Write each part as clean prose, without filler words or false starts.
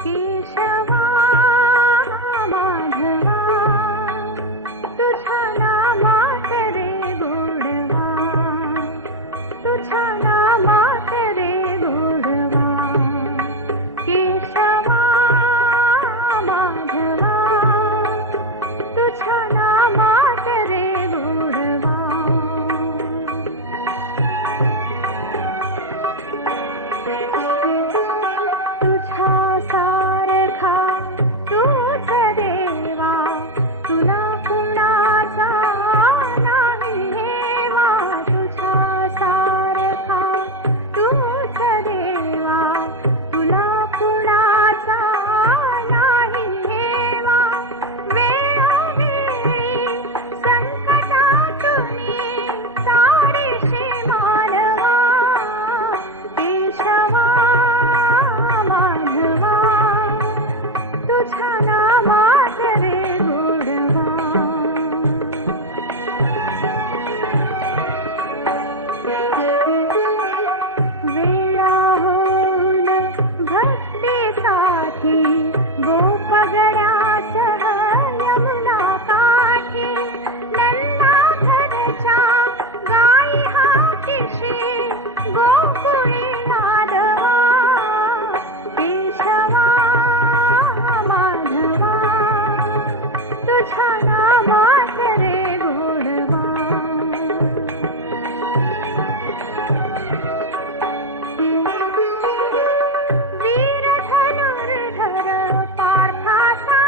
केशवा माधवा तुझ्या नामात रे गोडवा, तुझ्या नामात रे गोडवा. केशवा माधवा तुझ्या नामात रे गोडवा. तुझ्या सारखा तूच देवा, तुला कुणाचा नाही हेवा. तुझ्या सारखा तूच देवा, तुला कुणाचा नाही हेवा. वेळोवेळी संकटातून सारीशी मानवा. केशवा माधवा तुझ्या नामात रे गोडवा. वेळा होऊन भक्तीसाठी गोपगड्यासह यमुना काठी. नंदाधरच्या गाई हाकीशी गोकुळी नादवा. केशवा माधवा तुझ्या नामात रे गोडवा. वीर धनुर्धर पार्थाचा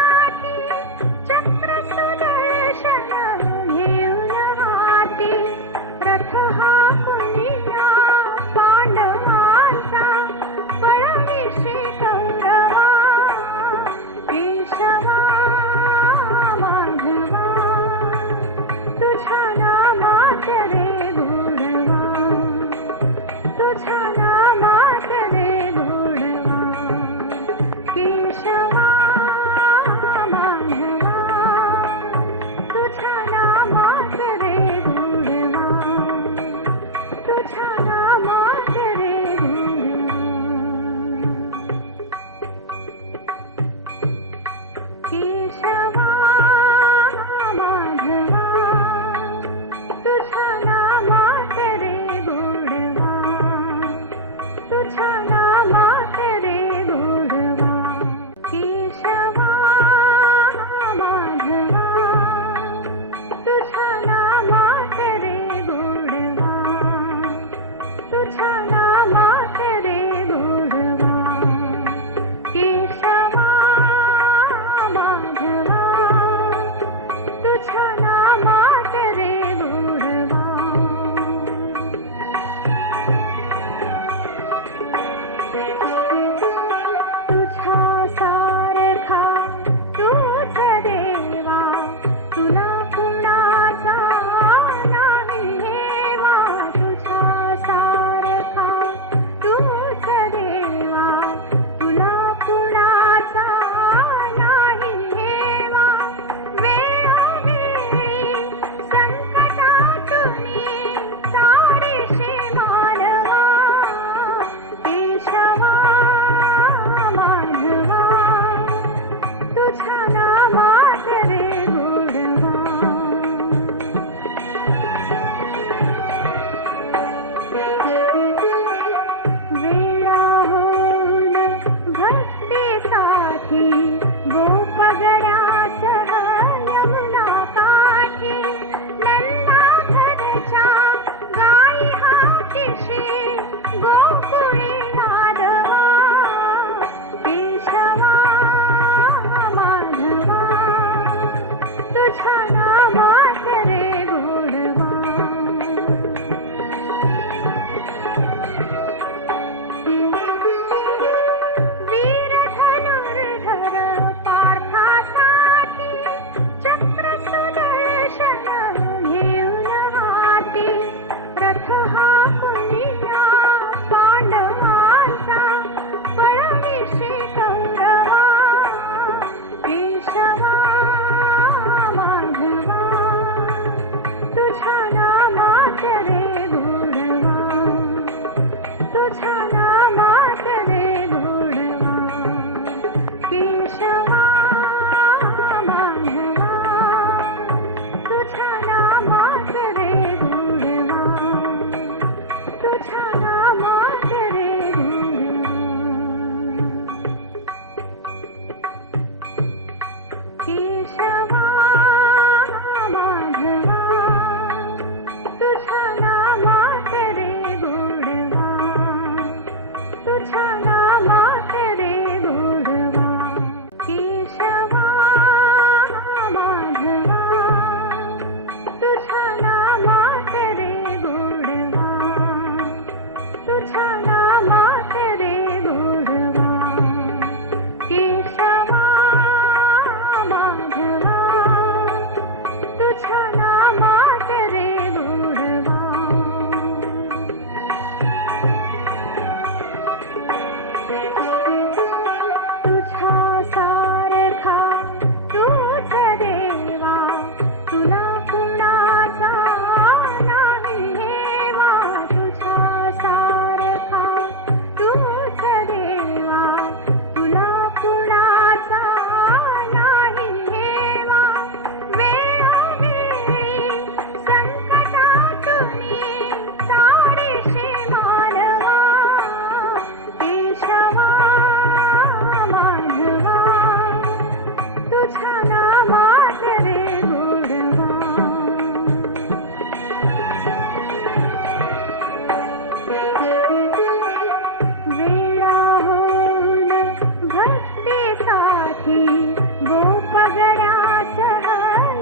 साथी गोपगड्यासह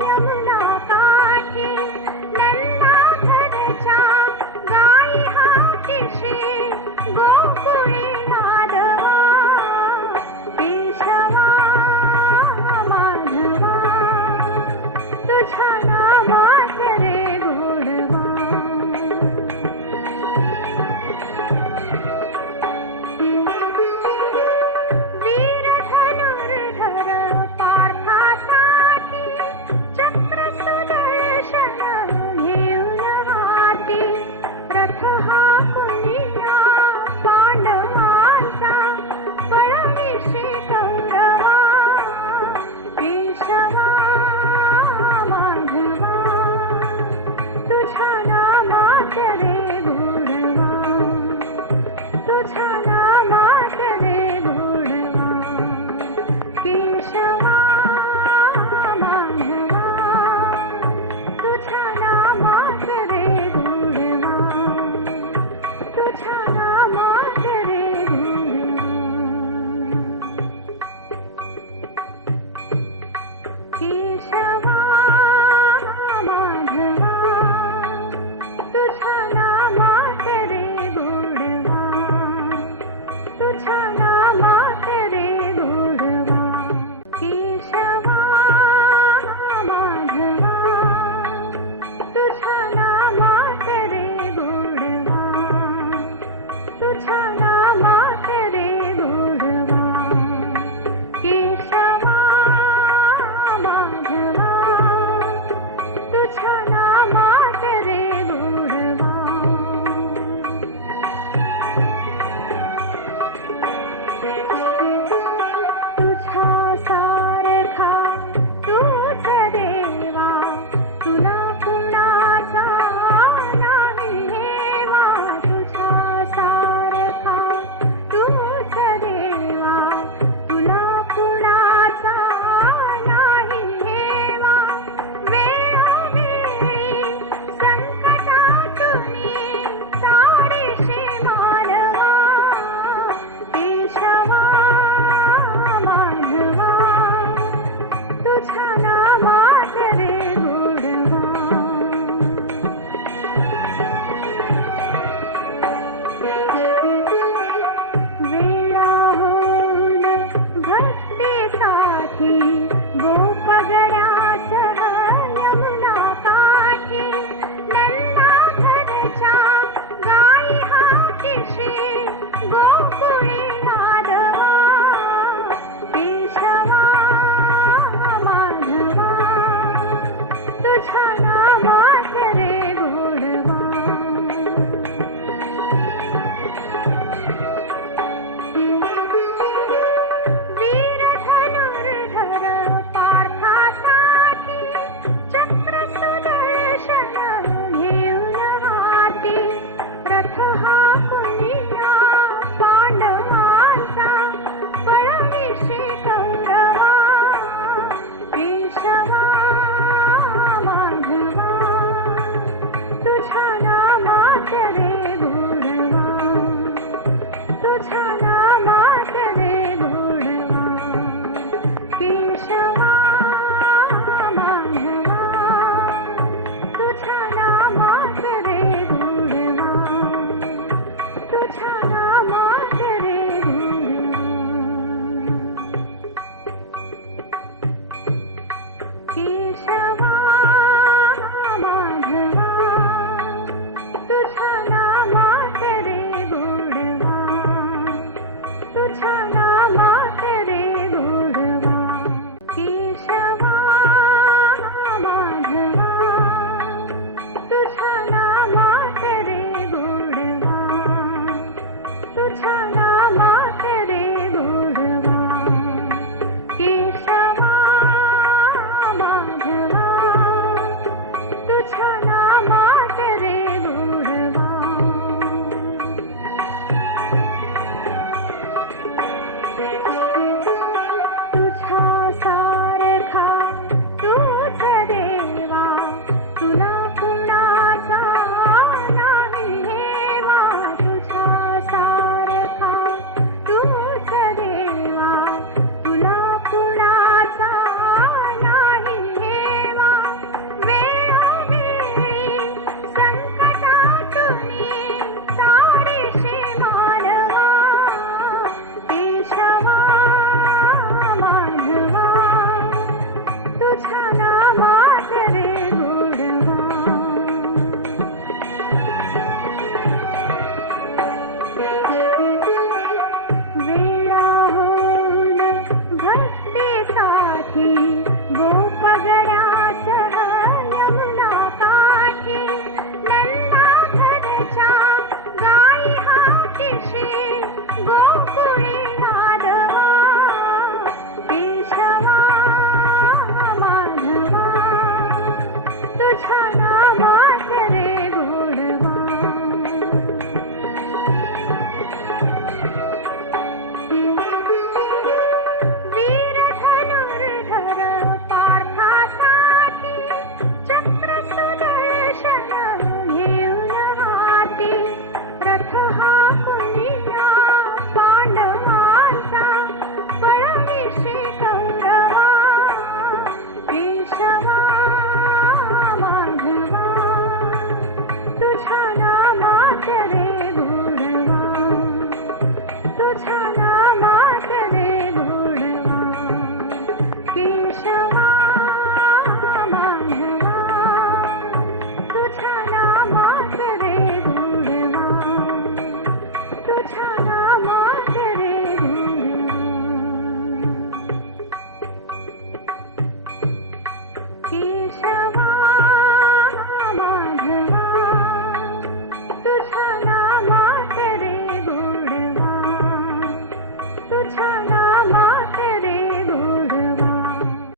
यमुना काठी नंदाधरच्या गाई हातीशी गोकुळी नादवा केशवा माधवा तुझ्या नामात रे गोडवा वीर धनुर्धर पार्थासाठी चक्र सुदर्शन घेऊन हाती रथ हा कुणिया पांडवांचा पळविशी कौरवा केशवा माधवा तुझ्या नामात रे गोडवा तुझ्या नामात रे गोडवा केशवा माधवा तुझ्या नामात रे गोडवा तुझ्या नामात रे गोडवा केशवा माधवा तुझ्या नामात रे गोडवा तुझ्या नामात रे गोडवा केशवा माधवा तुझ्या नामात रे गोडवा तुझ्या नामात रे गोडवा केशवा माधवा तुझ्या नामात रे गोडवा तुझ्या सारखा तूच देवा तुला कुणाचा नाही हेवा तुझ्या सारखा तूच देवा तुला कुणाचा नाही हेवा वेळोवेळी संकटातून तारीशी मानवा केशवा माधवा तुझ्या नामात रे गोडवा वेळा होऊन भक्तीसाठी